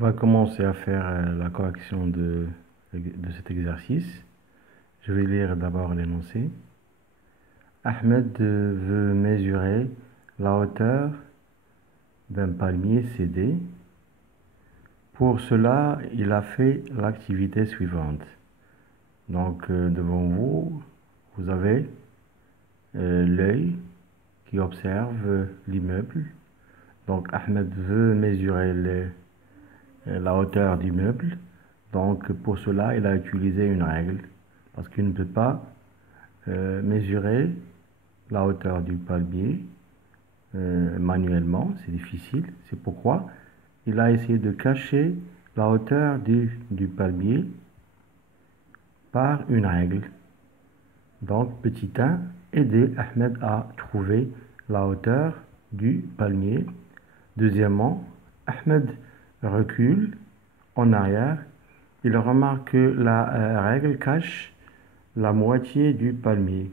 On va commencer à faire la correction de cet exercice. Je vais lire d'abord l'énoncé. Ahmed veut mesurer la hauteur d'un palmier cédé. Pour cela, il a fait l'activité suivante. Donc, devant vous, vous avez l'œil qui observe l'immeuble. Donc, Ahmed veut mesurer la hauteur du meuble. Donc, pour cela, il a utilisé une règle. Parce qu'il ne peut pas mesurer la hauteur du palmier manuellement. C'est difficile. C'est pourquoi il a essayé de cacher la hauteur du palmier par une règle. Donc, petit 1, aider Ahmed à trouver la hauteur du palmier. Deuxièmement, Ahmed recule en arrière. Il remarque que la règle cache la moitié du palmier.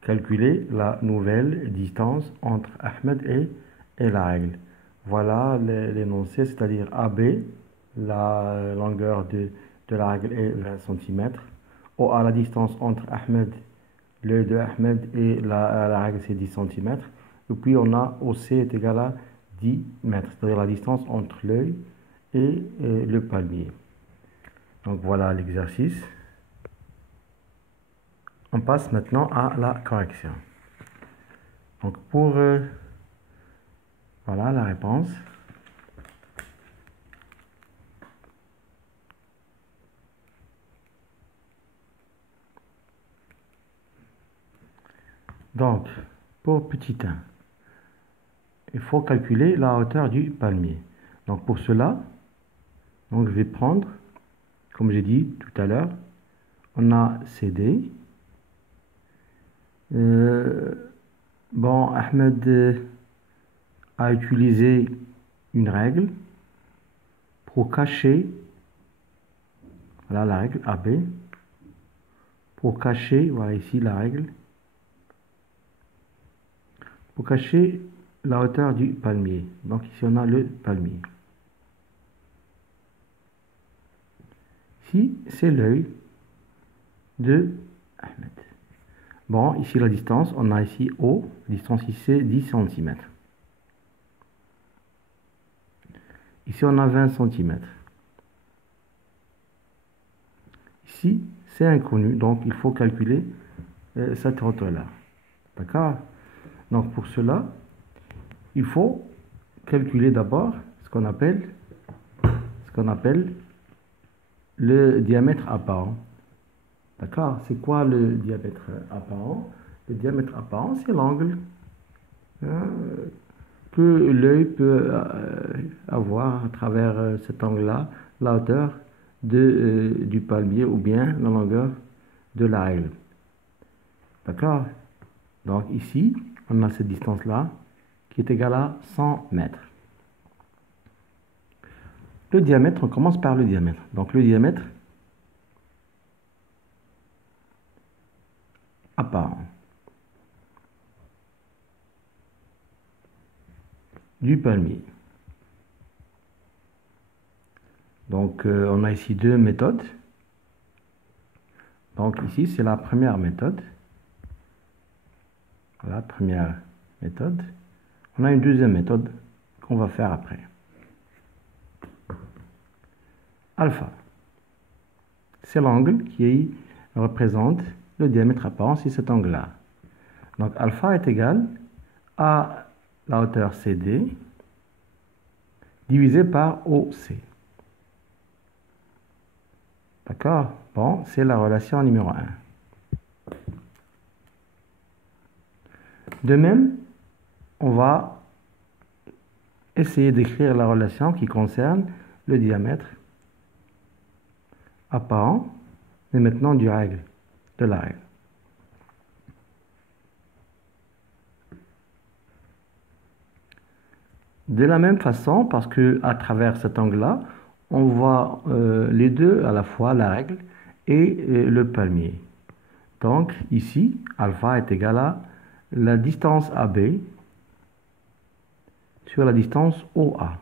Calculer la nouvelle distance entre Ahmed et la règle. Voilà l'énoncé, c'est-à-dire AB, la longueur de la règle est 20 cm. OA, la distance entre Ahmed, l'œil de Ahmed et la règle c'est 10 cm. Et puis on a OC est égal à 10 mètres, c'est-à-dire la distance entre l'œil et le palmier. Donc voilà l'exercice. On passe maintenant à la correction. Donc pour voilà la réponse. Donc pour petit 1, il faut calculer la hauteur du palmier. Donc pour cela, donc je vais prendre, comme j'ai dit tout à l'heure, on a CD. Bon, Ahmed a utilisé une règle pour cacher, voilà la règle AB, pour cacher, voilà ici la règle, pour cacher la hauteur du palmier. Donc ici on a le palmier. Ici c'est l'œil de Ahmed. Bon, ici la distance, on a ici O, la distance ici c'est 10 cm. Ici on a 20 cm. Ici c'est inconnu, donc il faut calculer cette hauteur-là. D'accord? Donc pour cela, il faut calculer d'abord ce qu'on appelle le diamètre apparent. D'accord? C'est quoi le diamètre apparent? Le diamètre apparent, c'est l'angle que l'œil peut avoir à travers cet angle-là, la hauteur du palmier ou bien la longueur de la règle. D'accord? Donc ici, on a cette distance-là qui est égale à 100 mètres. Le diamètre, on commence par le diamètre. Donc le diamètre apparent du palmier. Donc on a ici deux méthodes. Donc ici c'est la première méthode. Voilà, première méthode. On a une deuxième méthode qu'on va faire après. Alpha, c'est l'angle qui représente le diamètre apparent, c'est cet angle-là. Donc alpha est égal à la hauteur CD divisé par OC. D'accord? Bon, c'est la relation numéro 1. De même, on va essayer d'écrire la relation qui concerne le diamètre apparent, mais maintenant de la règle. De la même façon, parce que à travers cet angle-là, on voit les deux à la fois, la règle et le palmier. Donc ici, alpha est égal à la distance AB sur la distance OA.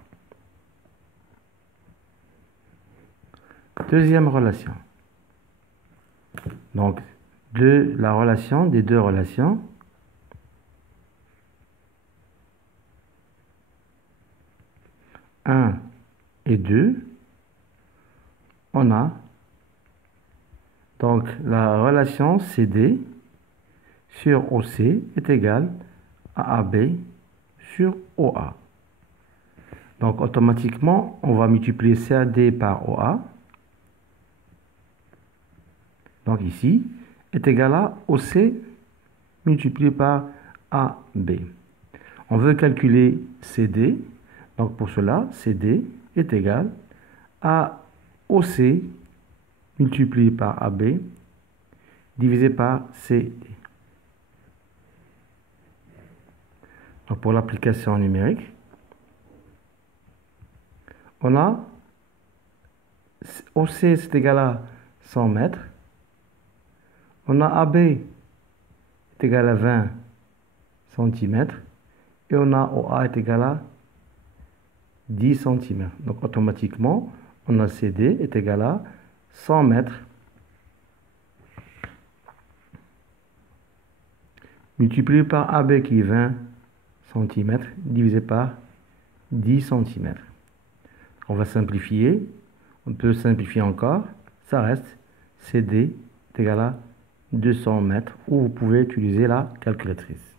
Deuxième relation. Donc, des deux relations. Un et 2, on a donc la relation CD sur OC est égale à AB sur OA. Donc automatiquement, on va multiplier CAD par OA. Donc ici, est égal à OC multiplié par AB. On veut calculer CD. Donc pour cela, CD est égal à OC multiplié par AB divisé par CD. Donc pour l'application numérique, on a OC c'est égal à 100 mètres. On a AB est égal à 20 cm. Et on a OA est égal à 10 cm. Donc automatiquement, on a CD est égal à 100 mètres multiplié par AB qui est 20 cm divisé par 10 cm. On va simplifier. On peut simplifier encore. Ça reste CD est égal à 200 mètres, ou vous pouvez utiliser la calculatrice.